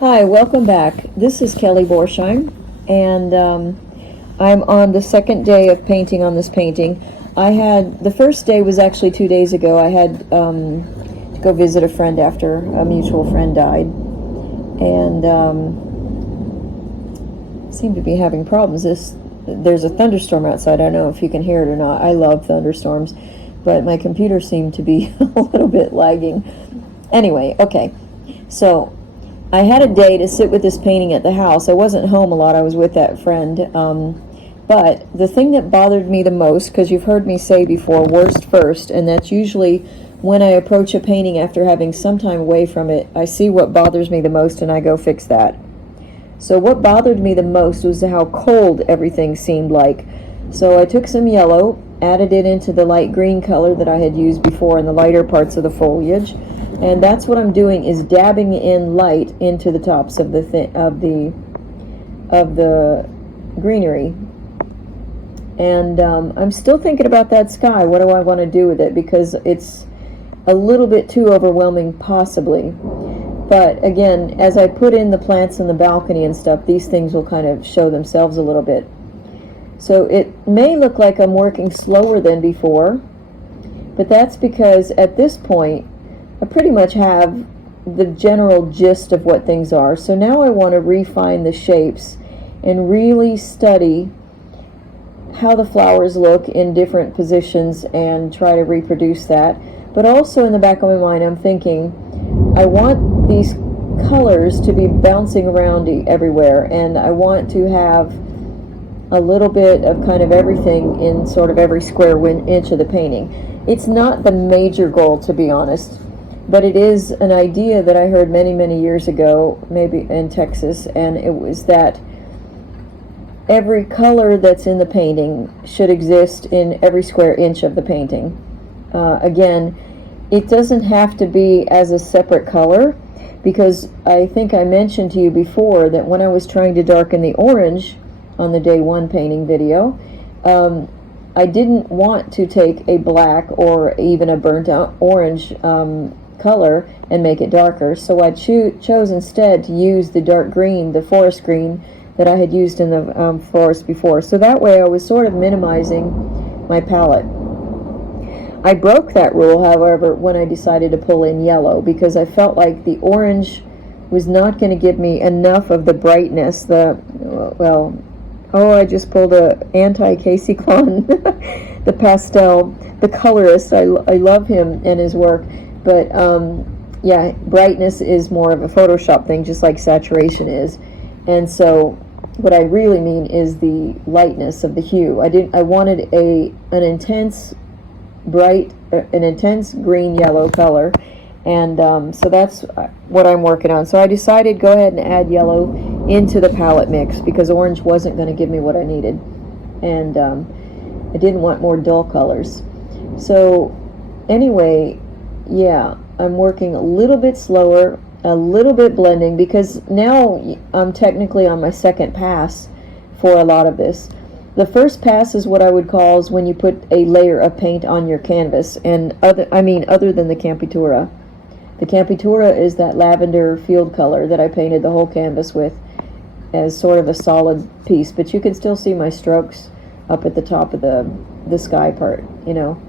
Hi, welcome back. This is Kelly Borsheim, and I'm on the second day of painting on this painting. The first day was actually 2 days ago. I had to go visit a friend after a mutual friend died, and seem to be having problems. There's a thunderstorm outside. I don't know if you can hear it or not. I love thunderstorms, but my computer seemed to be a little bit lagging. Anyway, okay, so I had a day to sit with this painting at the house. I wasn't home a lot. I was with that friend. But the thing that bothered me the most, because you've heard me say before, worst first, and that's usually when I approach a painting after having some time away from it, I see what bothers me the most and I go fix that. So what bothered me the most was how cold everything seemed like. So I took some yellow, added it into the light green color that I had used before in the lighter parts of the foliage. And that's what I'm doing, is dabbing in light into the tops of the greenery. And I'm still thinking about that sky. What do I want to do with it? Because it's a little bit too overwhelming, possibly. But again, as I put in the plants in the balcony and stuff, these things will kind of show themselves a little bit. So it may look like I'm working slower than before, but that's because at this point, I pretty much have the general gist of what things are. So now I want to refine the shapes and really study how the flowers look in different positions and try to reproduce that. But also in the back of my mind, I'm thinking, I want these colors to be bouncing around everywhere, and I want to have a little bit of kind of everything in sort of every square inch of the painting. It's not the major goal, to be honest. But it is an idea that I heard many, many years ago, maybe in Texas, and it was that every color that's in the painting should exist in every square inch of the painting. Again, it doesn't have to be as a separate color, because I think I mentioned to you before that when I was trying to darken the orange on the day one painting video, I didn't want to take a black or even a burnt out orange color and make it darker, so I chose instead to use the dark green, the forest green that I had used in the forest before. So that way I was sort of minimizing my palette. I broke that rule, however, when I decided to pull in yellow, because I felt like the orange was not going to give me enough of the brightness. I just pulled a anti-Casey Klon, the pastel, the colorist. I love him and his work. But yeah, brightness is more of a Photoshop thing, just like saturation is. And so what I really mean is the lightness of the hue. I wanted an intense green yellow color, and so that's what I'm working on. So I decided go ahead and add yellow into the palette mix, because orange wasn't going to give me what I needed, and I didn't want more dull colors. So anyway, yeah, I'm working a little bit slower, a little bit blending, because now I'm technically on my second pass for a lot of this. The first pass is what I would call is when you put a layer of paint on your canvas, and other than the Campitura. The Campitura is that lavender field color that I painted the whole canvas with as sort of a solid piece, but you can still see my strokes up at the top of the sky part, you know.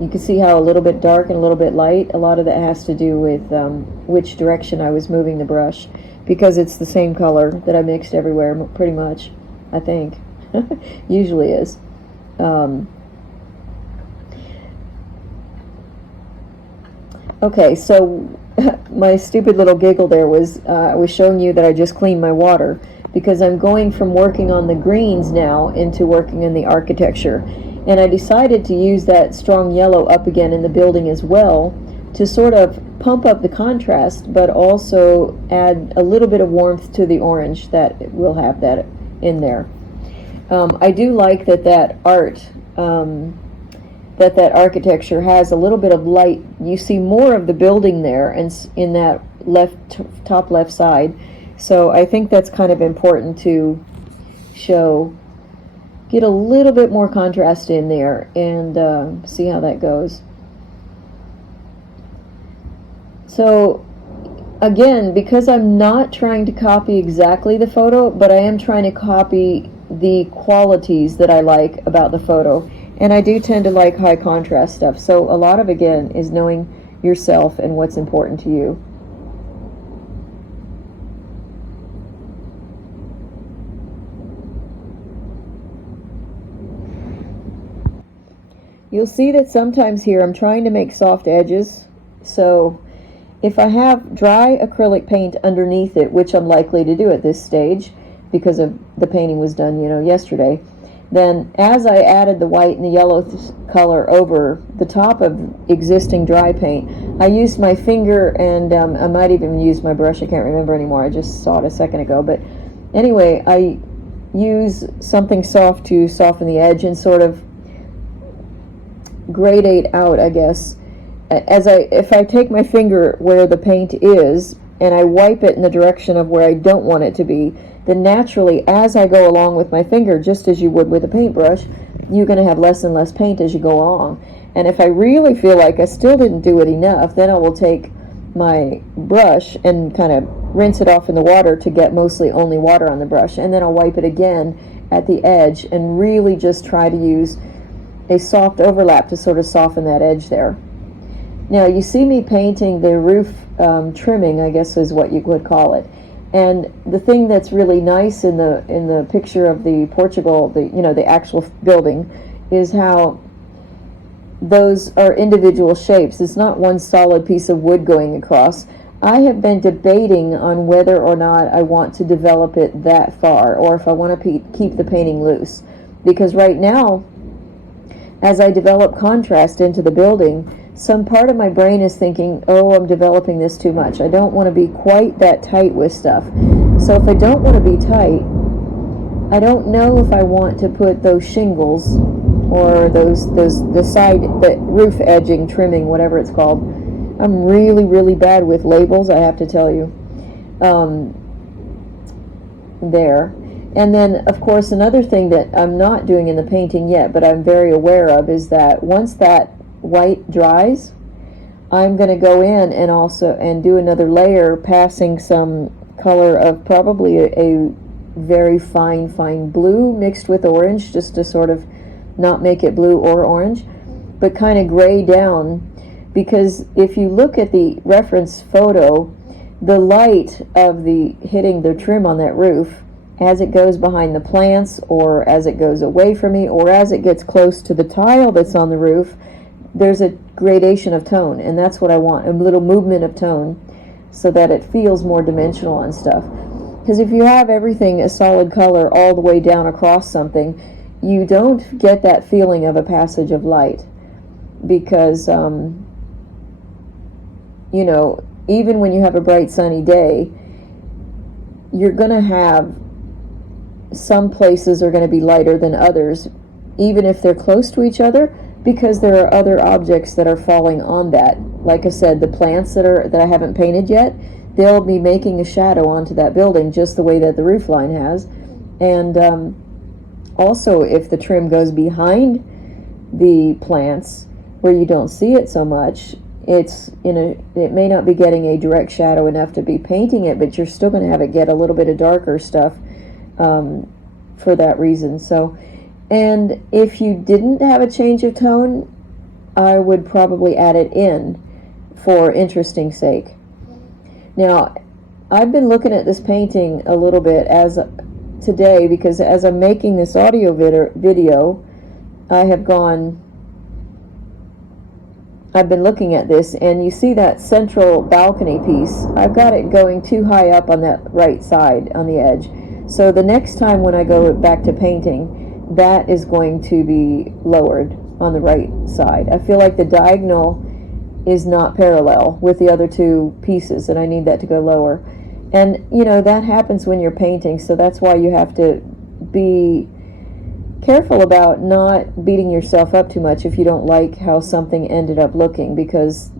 You can see how a little bit dark and a little bit light, a lot of that has to do with which direction I was moving the brush, because it's the same color that I mixed everywhere, pretty much, I think. Usually is. Okay, so my stupid little giggle there was, I was showing you that I just cleaned my water, because I'm going from working on the greens now into working in the architecture. And I decided to use that strong yellow up again in the building as well, to sort of pump up the contrast, but also add a little bit of warmth to the orange that will have that in there. I do like that architecture has a little bit of light. You see more of the building there, and in that top left side. So I think that's kind of important to get a little bit more contrast in there, and see how that goes. So again, because I'm not trying to copy exactly the photo, but I am trying to copy the qualities that I like about the photo. And I do tend to like high contrast stuff. So a lot of, again, is knowing yourself and what's important to you. You'll see that sometimes here I'm trying to make soft edges. So if I have dry acrylic paint underneath it, which I'm likely to do at this stage because of the painting was done, yesterday, then as I added the white and the yellow color over the top of existing dry paint, I used my finger and I might even use my brush. I can't remember anymore. I just saw it a second ago. But anyway, I use something soft to soften the edge and sort of gradate out, I guess. If I take my finger where the paint is and I wipe it in the direction of where I don't want it to be, then naturally, as I go along with my finger, just as you would with a paintbrush, you're going to have less and less paint as you go along. And if I really feel like I still didn't do it enough, then I will take my brush and kind of rinse it off in the water to get mostly only water on the brush, and then I'll wipe it again at the edge and really just try to use a soft overlap to sort of soften that edge there. Now you see me painting the roof trimming, I guess is what you would call it. And the thing that's really nice in the picture of the Portugal, the actual building, is how those are individual shapes. It's not one solid piece of wood going across. I have been debating on whether or not I want to develop it that far, or if I want to keep the painting loose. Because right now, as I develop contrast into the building, some part of my brain is thinking, oh, I'm developing this too much. I don't want to be quite that tight with stuff. So if I don't want to be tight, I don't know if I want to put those shingles or the roof edging, trimming, whatever it's called. I'm really, really bad with labels, I have to tell you. There. And then, of course, another thing that I'm not doing in the painting yet, but I'm very aware of, is that once that white dries, I'm going to go in and do another layer, passing some color of probably a very fine blue mixed with orange, just to sort of not make it blue or orange, but kind of gray down. Because if you look at the reference photo, the light of hitting the trim on that roof, as it goes behind the plants, or as it goes away from me, or as it gets close to the tile that's on the roof, there's a gradation of tone, and that's what I want, a little movement of tone, so that it feels more dimensional on stuff. Because if you have everything a solid color all the way down across something, you don't get that feeling of a passage of light. Because, even when you have a bright sunny day, you're going to have some places are going to be lighter than others, even if they're close to each other, because there are other objects that are falling on that. Like I said, the plants that I haven't painted yet, they'll be making a shadow onto that building just the way that the roof line has. And also, if the trim goes behind the plants where you don't see it so much, it may not be getting a direct shadow enough to be painting it, but you're still going to have it get a little bit of darker stuff for that reason. So, and if you didn't have a change of tone, I would probably add it in for interesting sake. Now, I've been looking at this painting a little bit today, because as I'm making this audio video, I've been looking at this, and you see that central balcony piece, I've got it going too high up on that right side on the edge. So the next time when I go back to painting, that is going to be lowered on the right side. I feel like the diagonal is not parallel with the other two pieces, and I need that to go lower. And that happens when you're painting, so that's why you have to be careful about not beating yourself up too much if you don't like how something ended up looking, because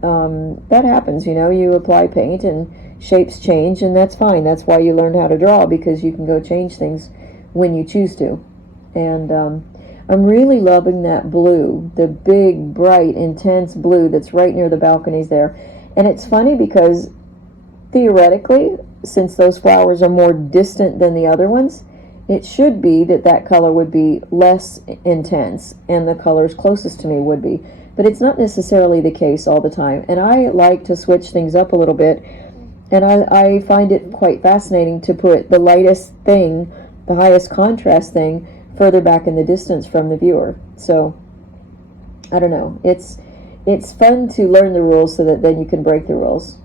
that happens. You apply paint and shapes change, and that's fine. That's why you learn how to draw, because you can go change things when you choose to. And I'm really loving that blue, the big, bright, intense blue that's right near the balconies there. And it's funny because theoretically, since those flowers are more distant than the other ones, it should be that that color would be less intense and the colors closest to me would be. But it's not necessarily the case all the time. And I like to switch things up a little bit. And I find it quite fascinating to put the lightest thing, the highest contrast thing, further back in the distance from the viewer. So, I don't know. It's fun to learn the rules so that then you can break the rules.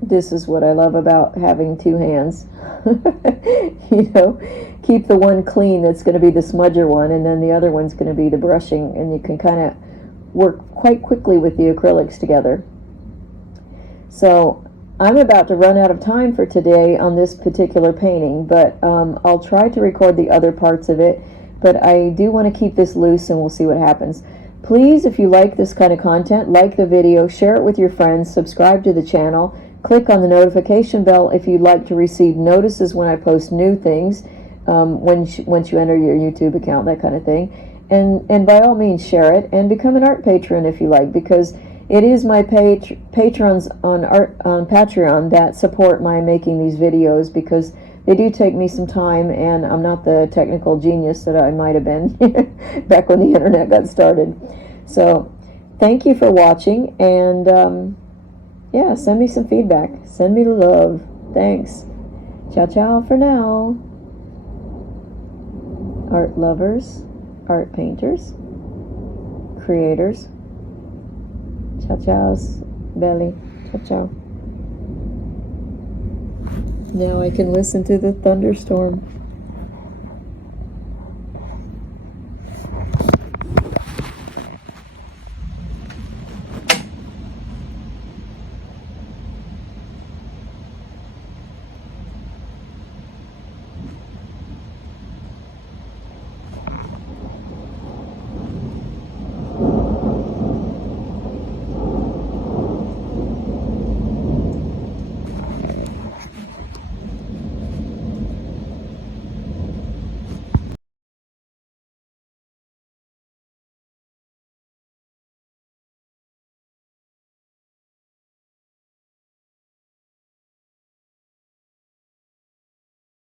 This is what I love about having two hands. You know, keep the one clean that's going to be the smudger one, and then the other one's going to be the brushing, and you can kind of work quite quickly with the acrylics together. So I'm about to run out of time for today on this particular painting, but I'll try to record the other parts of it, but I do want to keep this loose and we'll see what happens. Please, if you like this kind of content, like the video, share it with your friends, subscribe to the channel, click on the notification bell if you'd like to receive notices when I post new things, once you enter your YouTube account, that kind of thing. And by all means share it, and become an art patron if you like, because it is my patrons on Patreon that support my making these videos, because they do take me some time, and I'm not the technical genius that I might have been back when the internet got started. So thank you for watching, and yeah, send me some feedback, send me love. Thanks. Ciao ciao for now, art lovers, art painters, creators. Ciao ciao, belly. Ciao ciao. Now I can listen to the thunderstorm.